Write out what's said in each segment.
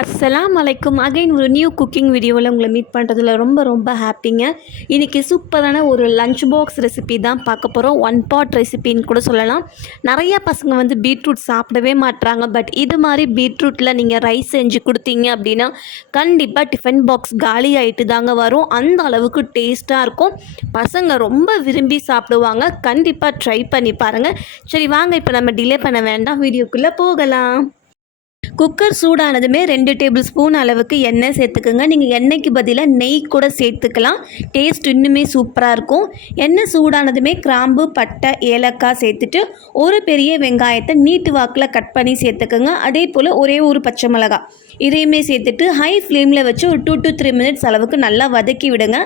அஸ்லாம் வலைக்கும் அகைன் ஒரு நியூ குக்கிங் வீடியோவில் உங்களை மீட் பண்ணுறதுல ரொம்ப ரொம்ப ஹாப்பிங்க இன்றைக்கி சூப்பரான ஒரு லஞ்ச் பாக்ஸ் ரெசிபி தான் பார்க்க போகிறோம் ஒன் பாட் ரெசிபின்னு கூட சொல்லலாம். நிறையா பசங்க வந்து பீட்ரூட் சாப்பிடவே மாட்றாங்க. பட் இது மாதிரி பீட்ரூட்டில் நீங்கள் ரைஸ் செஞ்சு கொடுத்தீங்க அப்படின்னா கண்டிப்பாக டிஃபன் பாக்ஸ் காலி ஆகிட்டு தாங்க வரும். அந்த அளவுக்கு டேஸ்ட்டாக இருக்கும். பசங்க ரொம்ப விரும்பி சாப்பிடுவாங்க. கண்டிப்பாக ட்ரை பண்ணி பாருங்கள் சரி வாங்க இப்போ நம்ம டிலே பண்ண வேண்டாம். வீடியோக்குள்ளே போகலாம். குக்கர் சூடானதுமே ரெண்டு டேபிள் ஸ்பூன் அளவுக்கு எண்ணெய் சேர்த்துக்குங்க. நீங்கள் எண்ணெய்க்கு பதிலாக நெய் கூட சேர்த்துக்கலாம். டேஸ்ட் இன்னுமே சூப்பராக இருக்கும். எண்ணெய் சூடானதுமே கிராம்பு பட்டை ஏலக்காய் சேர்த்துட்டு ஒரு பெரிய வெங்காயத்தை நீட்டு வாக்கில் கட் பண்ணி சேர்த்துக்குங்க. அதே போல் ஒரே ஒரு பச்சை மிளகாய் இதையுமே சேர்த்துட்டு ஹை ஃப்ளேமில் வச்சு ஒரு டூ டு த்ரீ மினிட்ஸ் அளவுக்கு நல்லா வதக்கி விடுங்க.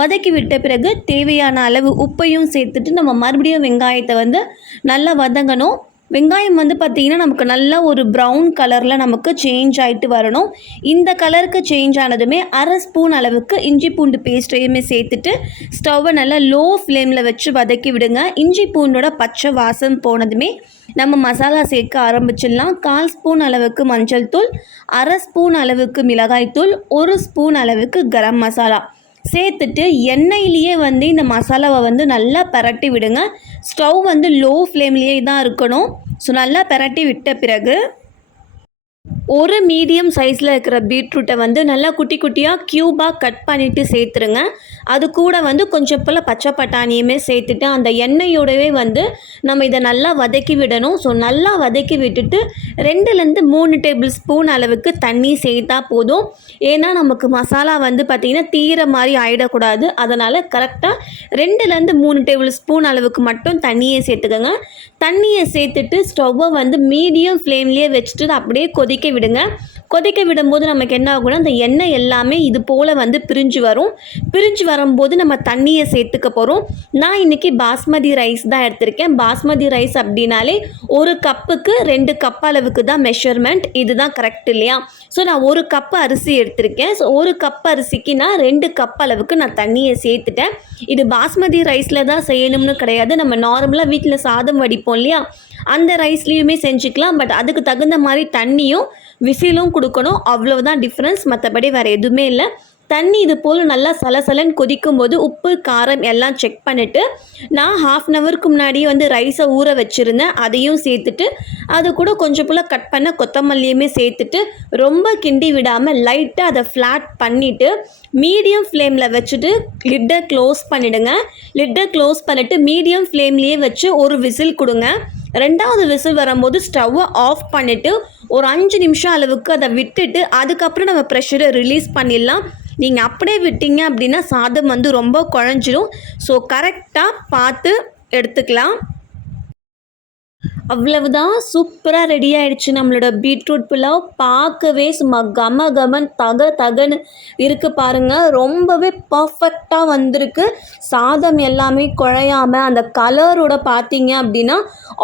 வதக்கி விட்ட பிறகு தேவையான அளவு உப்பையும் சேர்த்துட்டு நம்ம மறுபடியும் வெங்காயத்தை வந்து நல்லா வதங்கணும். வெங்காயம் வந்து பார்த்திங்கன்னா நமக்கு நல்லா ஒரு ப்ரௌன் கலரில் நமக்கு சேஞ்ச் ஆகிட்டு வரணும். இந்த கலருக்கு சேஞ்ச் ஆனதுமே அரை ஸ்பூன் அளவுக்கு இஞ்சி பூண்டு பேஸ்ட்டையுமே சேர்த்துட்டு ஸ்டவ்வை நல்லா லோ ஃப்ளேமில் வச்சு வதக்கி விடுங்க. இஞ்சி பூண்டோட பச்சை வாசம் போனதுமே நம்ம மசாலா சேர்க்க ஆரம்பிச்சிடலாம். கால் ஸ்பூன் அளவுக்கு மஞ்சள் தூள் அரை ஸ்பூன் அளவுக்கு மிளகாய் தூள் ஒரு ஸ்பூன் அளவுக்கு கரம் மசாலா. சேர்த்துட்டு எண்ணெயிலேயே வந்து இந்த மசாலாவை வந்து நல்லா பரட்டி விடுங்க. ஸ்டவ் வந்து லோ ஃப்ளேம்லேயே தான் இருக்கணும். ஸோ நல்லா பரட்டி விட்ட பிறகு ஒரு மீடியம் சைஸில் இருக்கிற பீட்ரூட்டை வந்து நல்லா குட்டி குட்டியாக க்யூபாக கட் பண்ணிவிட்டு சேர்த்துருங்க. அது கூட வந்து கொஞ்சம் போல் பச்சை பட்டாணியுமே சேர்த்துட்டு அந்த எண்ணெயோடவே வந்து நம்ம இதை நல்லா வதக்கி விடணும். ஸோ நல்லா வதக்கி விட்டுட்டு ரெண்டுலேருந்து மூணு டேபிள் ஸ்பூன் அளவுக்கு தண்ணி சேர்த்தா போதும். ஏன்னா நமக்கு மசாலா வந்து பார்த்திங்கன்னா தீர மாதிரி ஆகிடக்கூடாது அதனால் கரெக்டாக ரெண்டுலேருந்து மூணு டேபிள் ஸ்பூன் அளவுக்கு மட்டும் தண்ணியை சேர்த்துக்கோங்க. தண்ணியை சேர்த்துட்டு ஸ்டவ்வை வந்து மீடியம் ஃப்ளேம்லேயே வச்சுட்டு அப்படியே கொதிக்க விடுங்க. கொதிக்க விடும்போது நமக்கு என்ன ஆகும்னா அந்த எண்ணெய் எல்லாமே இது போல் வந்து பிரிஞ்சு வரும். பிரிஞ்சு வரும்போது நம்ம தண்ணியை சேர்த்துக்க போகிறோம் நான் இன்றைக்கி பாஸ்மதி ரைஸ் தான் எடுத்திருக்கேன். பாஸ்மதி ரைஸ் அப்படின்னாலே ஒரு கப்புக்கு ரெண்டு கப் அளவுக்கு தான் மெஷர்மெண்ட் இதுதான் கரெக்ட் இல்லையா? ஸோ நான் ஒரு கப்பு அரிசி எடுத்திருக்கேன். ஸோ ஒரு கப் அரிசிக்கு நான் ரெண்டு கப் அளவுக்கு நான் தண்ணியை சேர்த்துட்டேன். இது பாஸ்மதி ரைஸில் தான் செய்யணும்னு கிடையாது. நம்ம நார்மலாக வீட்டில் சாதம் வடிப்போம் இல்லையா? அந்த ரைஸ்லேயுமே செஞ்சுக்கலாம். பட் அதுக்கு தகுந்த மாதிரி தண்ணியும் விசிலும் கொடுக்கணும். அவ்வளவுதான் டிஃப்ரென்ஸ் மற்றபடி வேறு எதுவுமே இல்லை. தண்ணி இது போல் நல்லா சலசலன்னு கொதிக்கும் போது உப்பு காரம் எல்லாம் செக் பண்ணிவிட்டு நான் ஹாஃப் அன் ஹவருக்கு முன்னாடியே வந்து ரைஸை ஊற வச்சுருந்தேன். அதையும் சேர்த்துட்டு அது கூட கொஞ்சம் போல் கட் பண்ண கொத்தமல்லியுமே சேர்த்துட்டு ரொம்ப கிண்டி விடாமல் லைட்டாக அதை ஃப்ளாட் பண்ணிவிட்டு மீடியம் ஃப்ளேமில் வச்சுட்டு லிட்டை க்ளோஸ் பண்ணிவிடுங்க லிட்டை க்ளோஸ் பண்ணிவிட்டு மீடியம் ஃப்ளேம்லேயே வச்சு ஒரு விசில் கொடுங்க. ரெண்டாவது விசில் வரும்போது ஸ்டவ்வை ஆஃப் பண்ணிவிட்டு ஒரு அஞ்சு நிமிஷம் அளவுக்கு அதை விட்டுட்டு அதுக்கப்புறம் நம்ம ப்ரெஷரை ரிலீஸ் பண்ணிடலாம். நீங்கள் அப்படியே விட்டீங்க அப்படின்னா சாதம் வந்து ரொம்ப குழஞ்சிரும். ஸோ கரெக்டாக பார்த்து எடுத்துக்கலாம். அவ்வளவுதான் சூப்பராக ரெடி ஆயிடுச்சு நம்மளோட பீட்ரூட் புலாவ். பார்க்கவே சும்மா கம கமன் தக தகன்னு இருக்குது பாருங்கள் ரொம்பவே பர்ஃபெக்டாக வந்திருக்கு. சாதம் எல்லாமே குழையாமல் அந்த கலரோட பார்த்தீங்க அப்படின்னா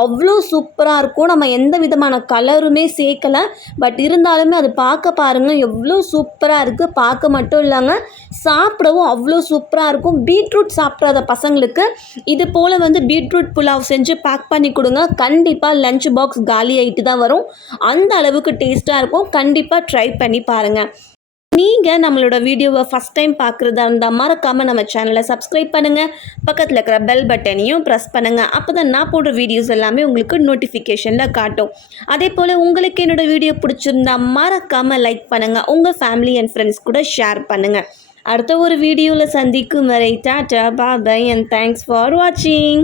அவ்வளோ சூப்பராக இருக்கும். நம்ம எந்த விதமான கலருமே சேர்க்கலை. பட் இருந்தாலுமே அது பார்க்க பாருங்கள் எவ்வளோ சூப்பராக இருக்குது பார்க்க மட்டும் இல்லைங்க சாப்பிடவும் அவ்வளோ சூப்பராக இருக்கும். பீட்ரூட் சாப்பிடாத பசங்களுக்கு இது போல் வந்து பீட்ரூட் புலாவ் செஞ்சு பேக் பண்ணி கொடுங்க. கண்டிப்பாக கண்டிப்பாக லஞ்ச் பாக்ஸ் காலி ஆகிட்டு தான் வரும். அந்த அளவுக்கு டேஸ்ட்டாக இருக்கும். கண்டிப்பாக ட்ரை பண்ணி பாருங்கள் நீங்கள் நம்மளோட வீடியோவை ஃபஸ்ட் டைம் பார்க்குறதா இருந்தால் மறக்காமல் நம்ம சேனலை சப்ஸ்கிரைப் பண்ணுங்கள் பக்கத்தில் இருக்கிற பெல் பட்டனையும் ப்ரெஸ் பண்ணுங்கள் அப்போ தான் நான் போடுற வீடியோஸ் எல்லாமே உங்களுக்கு நோட்டிஃபிகேஷனில் காட்டும். அதே போல் உங்களுக்கு என்னோடய வீடியோ பிடிச்சிருந்தா மறக்காமல் லைக் பண்ணுங்கள் உங்கள் ஃபேமிலி அண்ட் ஃப்ரெண்ட்ஸ் கூட ஷேர் பண்ணுங்கள் அடுத்த ஒரு வீடியோவில் சந்திக்கும் வரை tata bye bye and thanks for வாட்சிங்